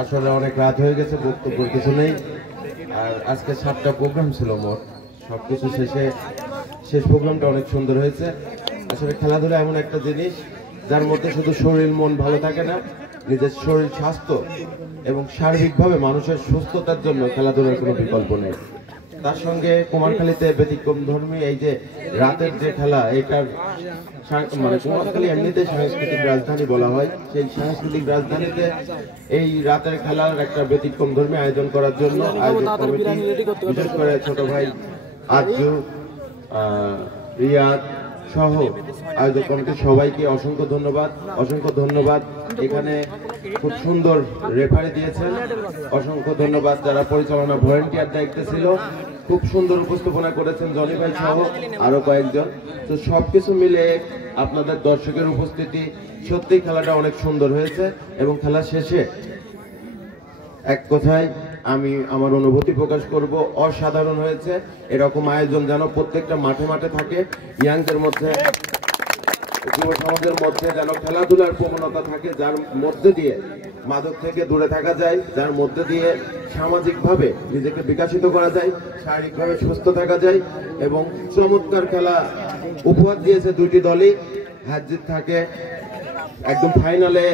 আসলে অনেক রাত হয়ে গেছে, বক্তব্যের কিছু নেই। আর আজকে 7টা প্রোগ্রাম ছিল মোট, সবকিছু শেষ প্রোগ্রামটা অনেক সুন্দর হয়েছে। আসলে খেলাধুলা এমন একটা জিনিস যার মধ্যে শুধু শরীর মন ভালো থাকে না, নিজের শরীর স্বাস্থ্য এবং সার্বিকভাবে মানুষের সুস্থতার জন্য খেলাধুলার কোনো বিকল্প নেই। তার সঙ্গে কুমারখালীতে ব্যতিক্রম ধর্মী এই যে রাতের যে খেলা, এটার মানে কুমারখালী এমনিতে সাংস্কৃতিক রাজধানী বলা হয়, সেই সাংস্কৃতিক রাজধানীতে এই রাতের খেলার একটা ব্যতিক্রম ধর্মী আয়োজন করার জন্য আয়োজক কমিটি, বিশেষ করে ছোট ভাই আরজু, রিয়াদ সহ আয়োজক কমিটির সবাইকে অসংখ্য ধন্যবাদ। এখানে খুব সুন্দর রেফারি দিয়েছেন, অসংখ্য ধন্যবাদ। যারা পরিচালনা ভলেন্টিয়ার দায়িত্বে ছিল, খুব সুন্দর উপস্থাপনা করেছেন জনি ভাই সহ আরো কয়েকজন। তো সবকিছু মিলে আপনাদের দর্শকের উপস্থিতি, সত্যি খেলাটা অনেক সুন্দর হয়েছে এবং খেলা শেষে এক কথায় আমি আমার অনুভূতি প্রকাশ করব, অসাধারণ হয়েছে। এরকম আয়োজন যেন প্রত্যেকটা মাঠে মাঠে থাকে, ইয়াংদের মধ্যে, যুব সমাজের মধ্যে যেন খেলাধুলার প্রবণতা থাকে, যার মধ্যে দিয়ে মাদক থেকে দূরে থাকা যায়, যার মধ্যে দিয়ে সামাজিকভাবে নিজেকে বিকশিত করা যায়, শারীরিকভাবে সুস্থ থাকা যায়। এবং চমৎকার খেলা উপহার দিয়েছে দুইটি দলই, হার-জিত থাকে। একদম ফাইনালে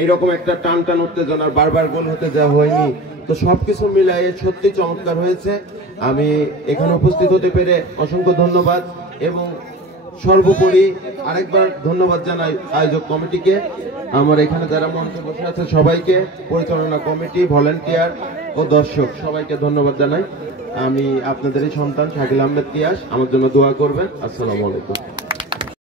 এইরকম একটা টান উত্তেজনার বারবার গোল হতে যাওয়া হয়নি। তো সবকিছু মিলাই সত্যি চমৎকার হয়েছে। আমি এখানে উপস্থিত হতে পেরে অসংখ্য ধন্যবাদ এবং সর্বোপরি আরেকবার ধন্যবাদ জানাই আয়োজক কমিটিকে, আমার এখানে যারা মঞ্চে বসে আছে সবাইকে, পরিচালনা কমিটি, ভলেন্টিয়ার ও দর্শক সবাইকে ধন্যবাদ জানাই। আমি আপনাদেরই সন্তান শাকিল আহমেদ তিয়াস, আমার জন্য দোয়া করবেন। আসসালামু আলাইকুম।